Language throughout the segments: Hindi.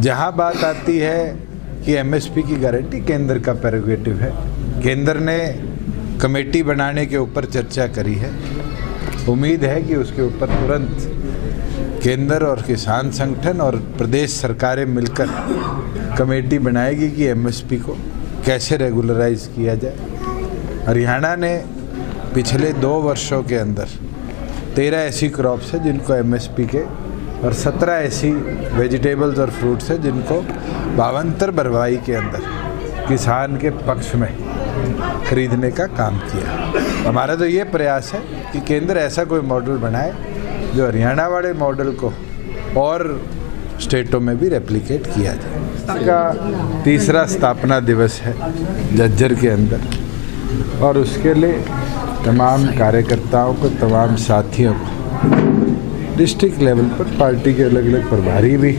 जहां बात आती है कि एमएसपी की गारंटी केंद्र का प्रेरोगेटिव है। केंद्र ने कमेटी बनाने के ऊपर चर्चा करी है। उम्मीद है कि उसके ऊपर तुरंत केंद्र और किसान संगठन और प्रदेश सरकारें मिलकर कमेटी बनाएगी कि एमएसपी को कैसे रेगुलराइज किया जाए। हरियाणा ने पिछले 2 वर्षों के अंदर 13 ऐसी क्रॉप्स है जिनको एमएसपी के और 17 ऐसी वेजिटेबल्स और फ्रूट्स है जिनको भावांतर भरवाई के अंदर किसान के पक्ष में खरीदने का काम किया। हमारा तो ये प्रयास है कि केंद्र ऐसा कोई मॉडल बनाए जो हरियाणा वाले मॉडल को और स्टेटों में भी रेप्लिकेट किया जाए। इसका तीसरा स्थापना दिवस है झज्जर के अंदर और उसके लिए तमाम कार्यकर्ताओं को, तमाम साथियों को डिस्ट्रिक्ट लेवल पर पार्टी के अलग अलग प्रभारी भी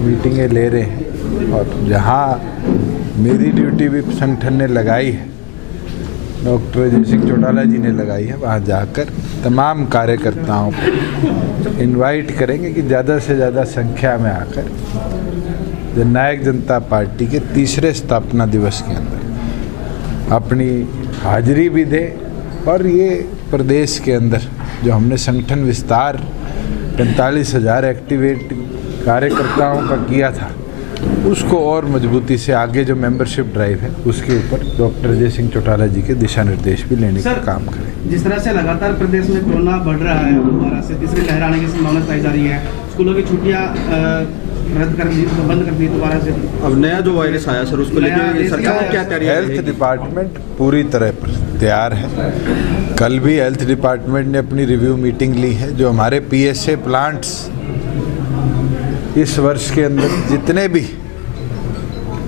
मीटिंगें ले रहे हैं और जहां मेरी ड्यूटी भी संगठन ने लगाई है, डॉक्टर अजय सिंह चौटाला जी ने लगाई है, वहाँ जाकर तमाम कार्यकर्ताओं को इनवाइट करेंगे कि ज़्यादा से ज़्यादा संख्या में आकर जननायक जनता पार्टी के तीसरे स्थापना दिवस के अंदर अपनी हाजिरी भी दे और ये प्रदेश के अंदर जो हमने संगठन विस्तार 45,000 एक्टिवेट कार्यकर्ताओं का किया था उसको और मजबूती से आगे जो मेंबरशिप ड्राइव है उसके ऊपर डॉक्टर अजय सिंह चौटाला जी के दिशा निर्देश भी लेने का काम करें। जिस तरह से लगातार प्रदेश में कोरोना बढ़ रहा है, दोबारा से तीसरी लहर आने की संभावना पाई जा रही है, स्कूलों की छुट्टियां रद्द कर दी, बंद कर दी दोबारा से। अब नया जो वायरस आया सर, उसको लेकर सरकार को क्या तैयारी है? हेल्थ डिपार्टमेंट पूरी तरह पर तैयार है। कल भी हेल्थ डिपार्टमेंट ने अपनी रिव्यू मीटिंग ली है। जो हमारे पीएसए प्लांट्स इस वर्ष के अंदर जितने भी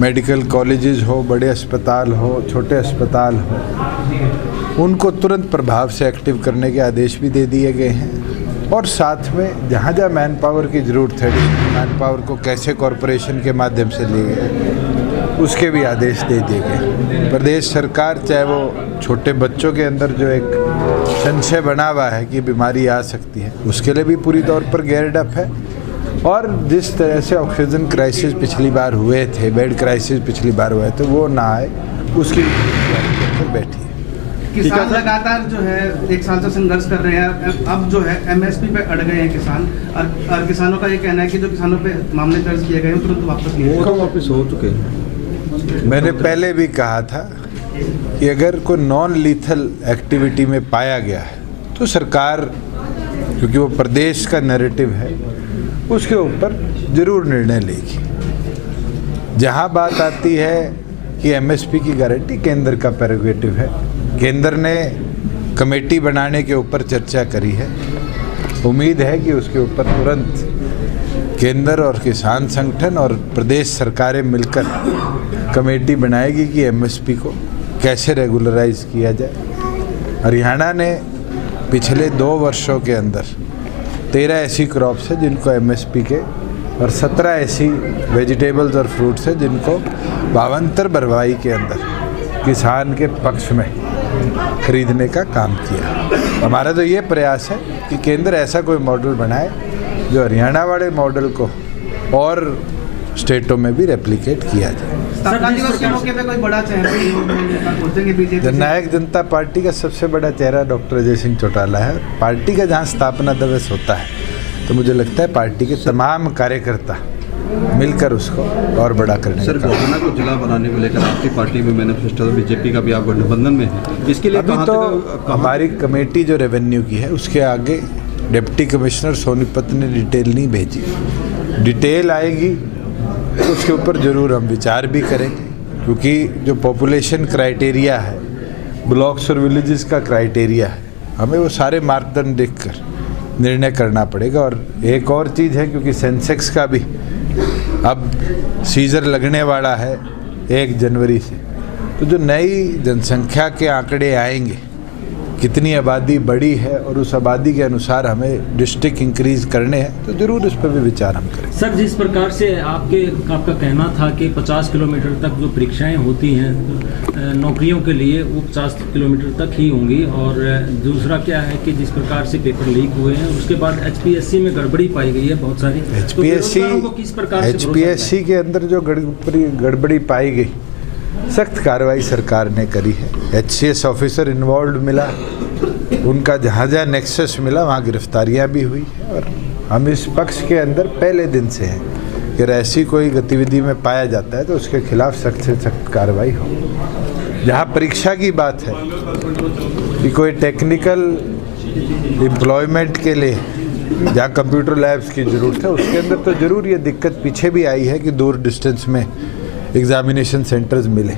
मेडिकल कॉलेजेस हो, बड़े अस्पताल हो, छोटे अस्पताल हो, उनको तुरंत प्रभाव से एक्टिव करने के आदेश भी दे दिए गए हैं और साथ में जहाँ जहाँ मैन पावर की ज़रूरत है, मैन पावर को कैसे कॉरपोरेशन के माध्यम से लिए गए उसके भी आदेश दे दिए गए। प्रदेश सरकार चाहे वो छोटे बच्चों के अंदर जो एक संशय बना हुआ है कि बीमारी आ सकती है उसके लिए भी पूरी तौर पर गेयर्ड अप है और जिस तरह से ऑक्सीजन क्राइसिस पिछली बार हुए थे, बेड क्राइसिस पिछली बार हुए थे, वो ना आए उसकी बैठी है। किसान लगातार जो है 1 साल से संघर्ष कर रहे हैं, अब जो है एमएसपी पे अड़ गए हैं किसान और किसानों का ये कहना है कि जो किसानों पे मामले दर्ज किए गए हैं तुरंत वापस हो चुके हैं। मैंने पहले भी कहा था कि अगर कोई नॉन लीथल एक्टिविटी में पाया गया है तो सरकार, क्योंकि वो प्रदेश का नैरेटिव है, उसके ऊपर जरूर निर्णय लेगी। जहां बात आती है कि एमएसपी की गारंटी केंद्र का प्रेरोगेटिव है। केंद्र ने कमेटी बनाने के ऊपर चर्चा करी है। उम्मीद है कि उसके ऊपर तुरंत केंद्र और किसान संगठन और प्रदेश सरकारें मिलकर कमेटी बनाएगी कि एमएसपी को कैसे रेगुलराइज किया जाए। हरियाणा ने पिछले 2 वर्षों के अंदर 13 ऐसी क्रॉप्स है जिनको एमएसपी के और 17 ऐसी वेजिटेबल्स और फ्रूट्स है जिनको भावांतर भरवाई के अंदर किसान के पक्ष में खरीदने का काम किया। हमारा तो ये प्रयास है कि केंद्र ऐसा कोई मॉडल बनाए जो हरियाणा वाले मॉडल को और स्टेटों में भी रेप्लिकेट किया जाए। जननायक जनता पार्टी का सबसे बड़ा चेहरा डॉक्टर अजय सिंह चौटाला है। पार्टी का जहां स्थापना दिवस होता है तो मुझे लगता है पार्टी के तमाम कार्यकर्ता मिलकर उसको और बड़ा करने सर, गोहाना को जिला बनाने को लेकर आपकी पार्टी में मैनिफेस्टो, बीजेपी का भी आप गठबंधन में है, इसके लिए अभी तो हमारी कमेटी जो रेवेन्यू की है उसके आगे डिप्टी कमिश्नर सोनीपत ने डिटेल नहीं भेजी। डिटेल आएगी तो उसके ऊपर जरूर हम विचार भी करेंगे, क्योंकि जो पॉपुलेशन क्राइटेरिया है, ब्लॉक्स और विलेजेस का क्राइटेरिया है, हमें वो सारे मापदंड देखकर निर्णय करना पड़ेगा। और एक और चीज़ है, क्योंकि सेंसेक्स का भी अब सीजर लगने वाला है 1 जनवरी से, तो जो नई जनसंख्या के आंकड़े आएंगे कितनी आबादी बड़ी है और उस आबादी के अनुसार हमें डिस्ट्रिक्ट इंक्रीज करने हैं, तो ज़रूर इस पर भी विचार हम करें। सर, जिस प्रकार से आपका कहना था कि 50 किलोमीटर तक जो परीक्षाएं होती हैं नौकरियों के लिए, वो 50 किलोमीटर तक ही होंगी, और दूसरा क्या है कि जिस प्रकार से पेपर लीक हुए हैं उसके बाद HPSC में गड़बड़ी पाई गई है बहुत सारी। HPSC के अंदर जो गड़बड़ी पाई गई, सख्त कार्रवाई सरकार ने करी है। HCS ऑफिसर इन्वॉल्व मिला, उनका जहाँ जहाँ नेक्सस मिला वहाँ गिरफ्तारियाँ भी हुई है, और हम इस पक्ष के अंदर पहले दिन से हैं कि ऐसी कोई गतिविधि में पाया जाता है तो उसके खिलाफ सख्त से सख्त कार्रवाई हो। जहाँ परीक्षा की बात है कि कोई टेक्निकल एम्प्लॉयमेंट के लिए जहाँ कंप्यूटर लैब्स की ज़रूरत है, उसके अंदर तो ज़रूर ये दिक्कत पीछे भी आई है कि दूर डिस्टेंस में एग्जामिनेशन सेंटर्स मिले,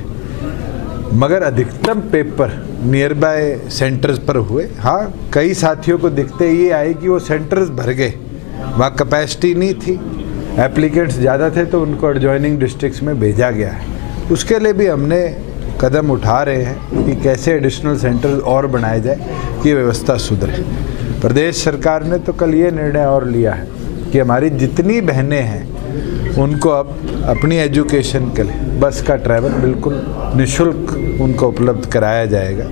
मगर अधिकतम पेपर नियर बाय सेंटर्स पर हुए। हाँ, कई साथियों को दिखते ये आए कि वो सेंटर्स भर गए, वहाँ कैपेसिटी नहीं थी, एप्लीकेंट्स ज़्यादा थे, तो उनको एडजॉइनिंग डिस्ट्रिक्ट्स में भेजा गया है। उसके लिए भी हमने कदम उठा रहे हैं कि कैसे एडिशनल सेंटर्स और बनाए जाए कि व्यवस्था सुधरे। प्रदेश सरकार ने तो कल ये निर्णय और लिया है कि हमारी जितनी बहनें हैं उनको अब अपनी एजुकेशन के लिए बस का ट्रैवल बिल्कुल निःशुल्क उनको उपलब्ध कराया जाएगा।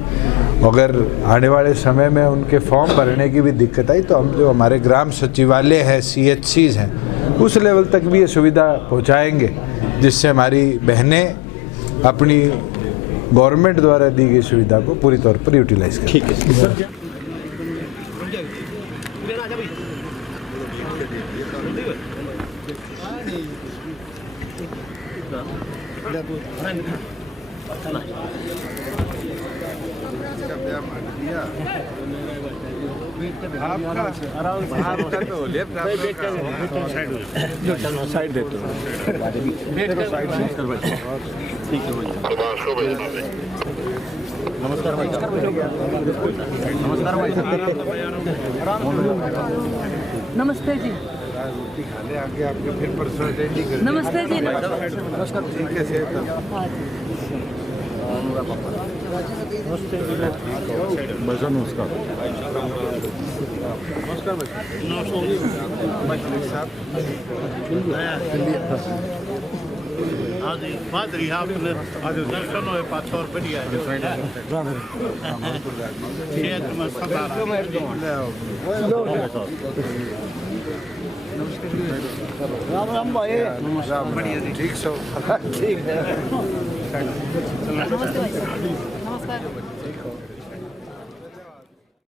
अगर आने वाले समय में उनके फॉर्म भरने की भी दिक्कत आई तो हम जो हमारे ग्राम सचिवालय है, CHCs हैं, उस लेवल तक भी ये सुविधा पहुंचाएंगे, जिससे हमारी बहनें अपनी गवर्नमेंट द्वारा दी गई सुविधा को पूरी तौर पर यूटिलाइज करें। ठीक है सर। साइड देते हो। नमस्कार भाई। नमस्ते जी। रोटी खा ले आगे, आपके फिर परसों अटेंड ही करें। नमस्ते जी। नमस्कार। ठीक है, सेहत है। नमस्कार। नमस्कार आज बात रही आपने आज दर्शन हुए 5 और बढ़िया है राम राम भाई। बढ़िया, ठीक सो। ठीक है। नमस्ते भाई। नमस्कार।